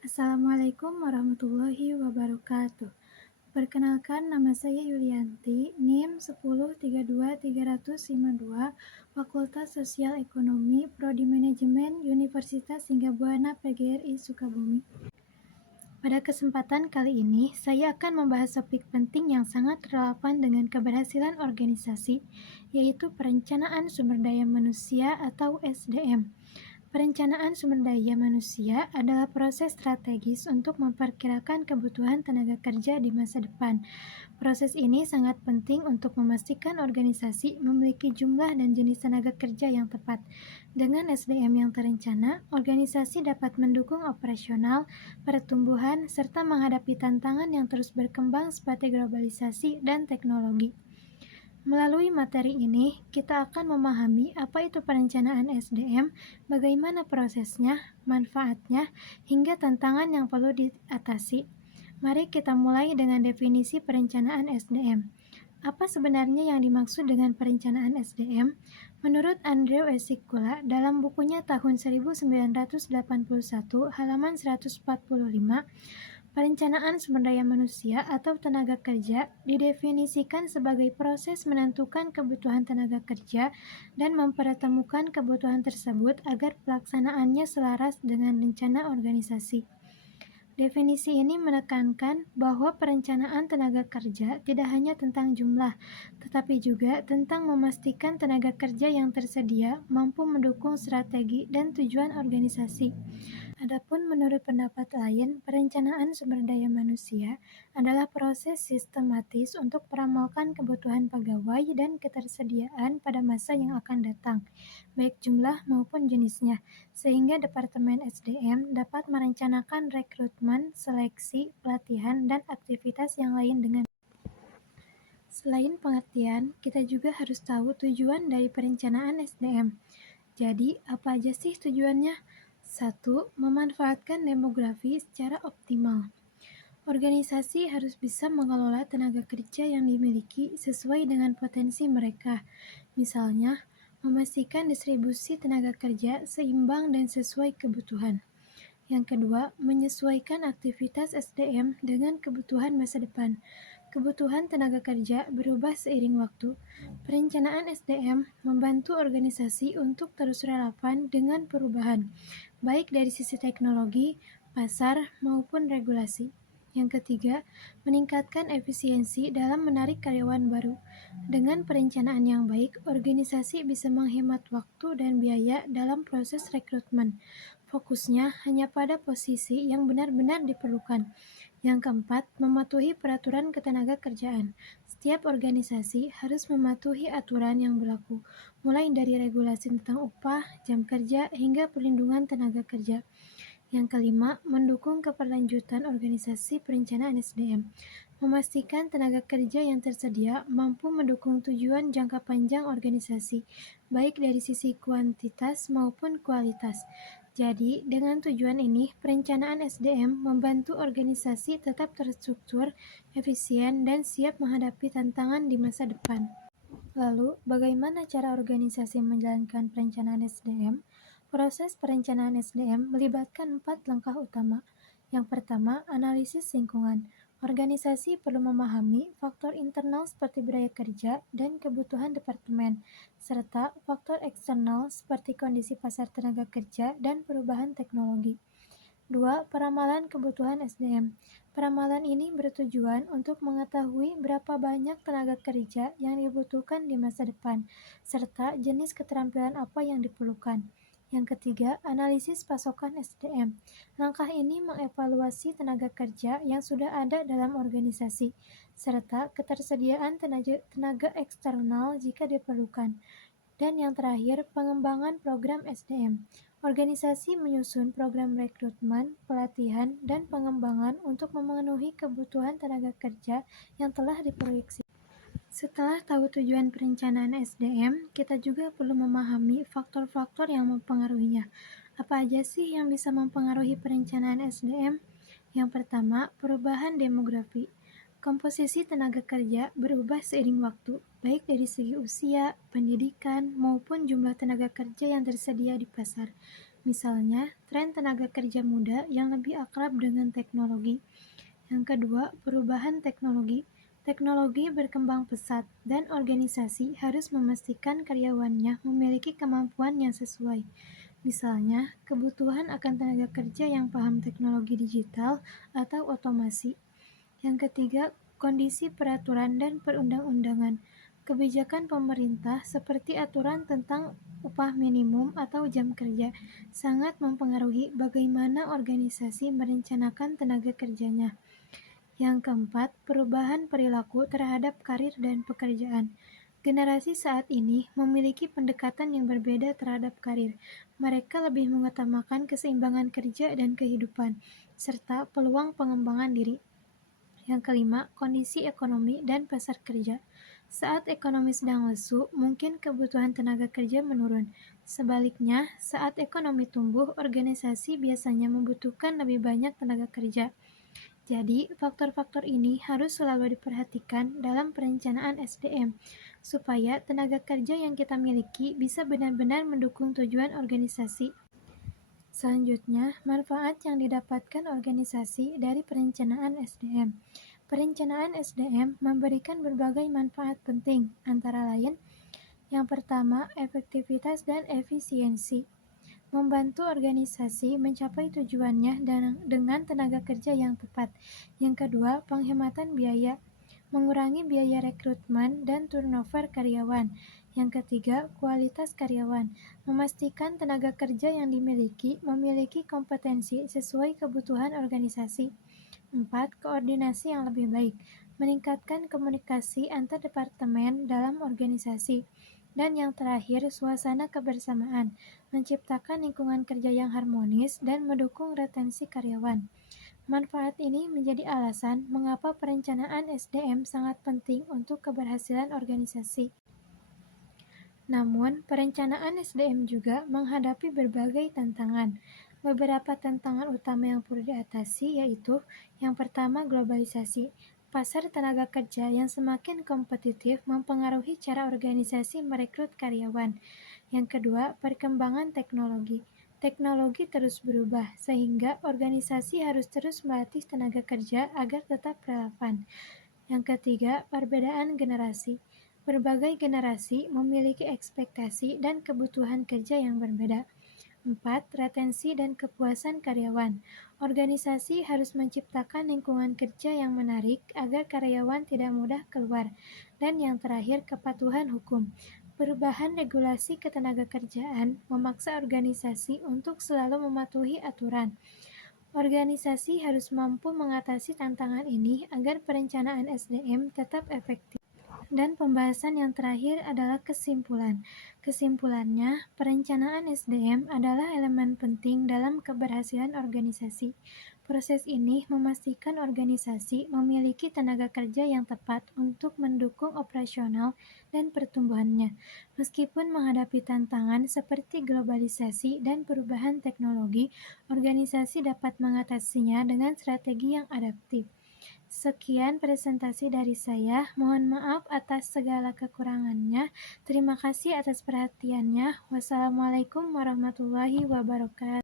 Assalamualaikum warahmatullahi wabarakatuh. Perkenalkan, nama saya Yulianti, NIM 1032352, Fakultas Sosial Ekonomi, Prodi Manajemen, Universitas Singgabuana PGRI Sukabumi. Pada kesempatan kali ini, saya akan membahas topik penting yang sangat relevan dengan keberhasilan organisasi, yaitu perencanaan sumber daya manusia atau SDM. Perencanaan sumber daya manusia adalah proses strategis untuk memperkirakan kebutuhan tenaga kerja di masa depan. Proses ini sangat penting untuk memastikan organisasi memiliki jumlah dan jenis tenaga kerja yang tepat. Dengan SDM yang terencana, organisasi dapat mendukung operasional, pertumbuhan, serta menghadapi tantangan yang terus berkembang seperti globalisasi dan teknologi. Melalui materi ini, kita akan memahami apa itu perencanaan SDM, bagaimana prosesnya, manfaatnya, hingga tantangan yang perlu diatasi. Mari kita mulai dengan definisi perencanaan SDM. Apa sebenarnya yang dimaksud dengan perencanaan SDM? Menurut Andrew Esikula, dalam bukunya tahun 1981, halaman 145, perencanaan sumber daya manusia atau tenaga kerja didefinisikan sebagai proses menentukan kebutuhan tenaga kerja dan mempertemukan kebutuhan tersebut agar pelaksanaannya selaras dengan rencana organisasi. Definisi ini menekankan bahwa perencanaan tenaga kerja tidak hanya tentang jumlah, tetapi juga tentang memastikan tenaga kerja yang tersedia mampu mendukung strategi dan tujuan organisasi. Adapun menurut pendapat lain, perencanaan sumber daya manusia adalah proses sistematis untuk meramalkan kebutuhan pegawai dan ketersediaan pada masa yang akan datang, baik jumlah maupun jenisnya, sehingga Departemen SDM dapat merencanakan rekrutmen, seleksi, pelatihan, dan aktivitas yang lain dengan. Selain pengertian, kita juga harus tahu tujuan dari perencanaan SDM. Jadi, apa aja sih tujuannya? 1. Memanfaatkan demografi secara optimal. Organisasi harus bisa mengelola tenaga kerja yang dimiliki sesuai dengan potensi mereka. Misalnya, memastikan distribusi tenaga kerja seimbang dan sesuai kebutuhan. Yang kedua, menyesuaikan aktivitas SDM dengan kebutuhan masa depan. Kebutuhan tenaga kerja berubah seiring waktu. Perencanaan SDM membantu organisasi untuk terus relevan dengan perubahan, baik dari sisi teknologi, pasar, maupun regulasi. Yang ketiga, meningkatkan efisiensi dalam menarik karyawan baru. Dengan perencanaan yang baik, organisasi bisa menghemat waktu dan biaya dalam proses rekrutmen. Fokusnya hanya pada posisi yang benar-benar diperlukan. Yang keempat, mematuhi peraturan ketenaga kerjaan. Setiap organisasi harus mematuhi aturan yang berlaku, mulai dari regulasi tentang upah, jam kerja, hingga perlindungan tenaga kerja. Yang kelima, mendukung keberlanjutan organisasi perencanaan SDM. Memastikan tenaga kerja yang tersedia mampu mendukung tujuan jangka panjang organisasi, baik dari sisi kuantitas maupun kualitas. Jadi, dengan tujuan ini, perencanaan SDM membantu organisasi tetap terstruktur, efisien, dan siap menghadapi tantangan di masa depan. Lalu, bagaimana cara organisasi menjalankan perencanaan SDM? Proses perencanaan SDM melibatkan 4 langkah utama. Yang pertama, analisis lingkungan. Organisasi perlu memahami faktor internal seperti budaya kerja dan kebutuhan departemen, serta faktor eksternal seperti kondisi pasar tenaga kerja dan perubahan teknologi. 2. Peramalan kebutuhan SDM. Peramalan ini bertujuan untuk mengetahui berapa banyak tenaga kerja yang dibutuhkan di masa depan, serta jenis keterampilan apa yang diperlukan. Yang ketiga, analisis pasokan SDM. Langkah ini mengevaluasi tenaga kerja yang sudah ada dalam organisasi, serta ketersediaan tenaga eksternal jika diperlukan. Dan yang terakhir, pengembangan program SDM. Organisasi menyusun program rekrutmen, pelatihan, dan pengembangan untuk memenuhi kebutuhan tenaga kerja yang telah diproyeksi. Setelah tahu tujuan perencanaan SDM, kita juga perlu memahami faktor-faktor yang mempengaruhinya. Apa aja sih yang bisa mempengaruhi perencanaan SDM? Yang pertama, perubahan demografi. Komposisi tenaga kerja berubah seiring waktu, baik dari segi usia, pendidikan, maupun jumlah tenaga kerja yang tersedia di pasar. Misalnya, tren tenaga kerja muda yang lebih akrab dengan teknologi. Yang kedua, perubahan teknologi. Teknologi berkembang pesat, dan organisasi harus memastikan karyawannya memiliki kemampuan yang sesuai. Misalnya, kebutuhan akan tenaga kerja yang paham teknologi digital atau otomasi. Yang ketiga, kondisi peraturan dan perundang-undangan. Kebijakan pemerintah seperti aturan tentang upah minimum atau jam kerja sangat mempengaruhi bagaimana organisasi merencanakan tenaga kerjanya. Yang keempat, perubahan perilaku terhadap karir dan pekerjaan. Generasi saat ini memiliki pendekatan yang berbeda terhadap karir. Mereka lebih mengutamakan keseimbangan kerja dan kehidupan, serta peluang pengembangan diri. Yang kelima, kondisi ekonomi dan pasar kerja. Saat ekonomi sedang lesu, mungkin kebutuhan tenaga kerja menurun. Sebaliknya, saat ekonomi tumbuh, organisasi biasanya membutuhkan lebih banyak tenaga kerja. Jadi, faktor-faktor ini harus selalu diperhatikan dalam perencanaan SDM, supaya tenaga kerja yang kita miliki bisa benar-benar mendukung tujuan organisasi. Selanjutnya, manfaat yang didapatkan organisasi dari perencanaan SDM. Perencanaan SDM memberikan berbagai manfaat penting, antara lain, yang pertama, efektivitas dan efisiensi. Membantu organisasi mencapai tujuannya dengan tenaga kerja yang tepat. Yang kedua, penghematan biaya. Mengurangi biaya rekrutmen dan turnover karyawan. Yang ketiga, kualitas karyawan. Memastikan tenaga kerja yang dimiliki memiliki kompetensi sesuai kebutuhan organisasi. 4. Koordinasi yang lebih baik. Meningkatkan komunikasi antar departemen dalam organisasi. Dan yang terakhir, suasana kebersamaan. Menciptakan lingkungan kerja yang harmonis dan mendukung retensi karyawan. Manfaat ini menjadi alasan mengapa perencanaan SDM sangat penting untuk keberhasilan organisasi. Namun, perencanaan SDM juga menghadapi berbagai tantangan. Beberapa tantangan utama yang perlu diatasi yaitu, yang pertama, globalisasi. Pasar tenaga kerja yang semakin kompetitif mempengaruhi cara organisasi merekrut karyawan. Yang kedua, perkembangan teknologi. Teknologi terus berubah, sehingga organisasi harus terus melatih tenaga kerja agar tetap relevan. Yang ketiga, perbedaan generasi. Berbagai generasi memiliki ekspektasi dan kebutuhan kerja yang berbeda. 4. Retensi dan kepuasan karyawan. Organisasi harus menciptakan lingkungan kerja yang menarik agar karyawan tidak mudah keluar. Dan yang terakhir, kepatuhan hukum. Perubahan regulasi ketenagakerjaan memaksa organisasi untuk selalu mematuhi aturan. Organisasi harus mampu mengatasi tantangan ini agar perencanaan SDM tetap efektif. Dan pembahasan yang terakhir adalah kesimpulan. Kesimpulannya, perencanaan SDM adalah elemen penting dalam keberhasilan organisasi. Proses ini memastikan organisasi memiliki tenaga kerja yang tepat untuk mendukung operasional dan pertumbuhannya. Meskipun menghadapi tantangan seperti globalisasi dan perubahan teknologi, organisasi dapat mengatasinya dengan strategi yang adaptif. Sekian presentasi dari saya. Mohon maaf atas segala kekurangannya. Terima kasih atas perhatiannya. Wassalamualaikum warahmatullahi wabarakatuh.